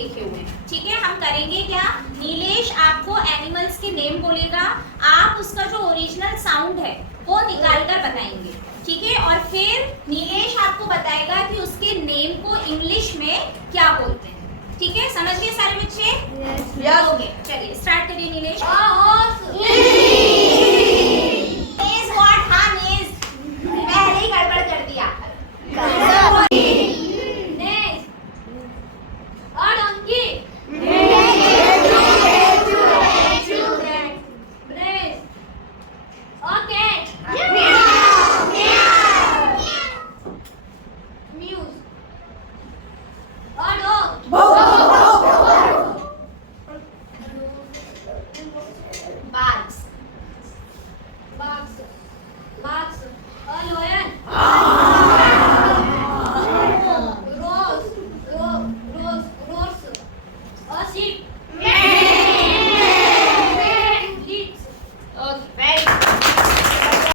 लिखे हुए हैं, ठीक है। हम करेंगे क्या, नीलेश आपको एनिमल्स के नेम बोलेगा, आप उसका जो ओरिजिनल साउंड है वो निकाल कर बताएंगे, ठीक है। और फिर नीलेश आपको बताएगा कि उसके नेम को इंग्लिश में क्या बोलते हैं, ठीक है। समझ गए सारे बच्चे? Yes. ओके, चलिए स्टार्ट करिए नीलेश। नेज व्हाट, हाँ नेज, पहले ही गड़बड़ कर दिया। नेज और डंकी, ब्रेस और कैट, म्यूज और डॉग, बाग्स, बाग्स और लॉयर,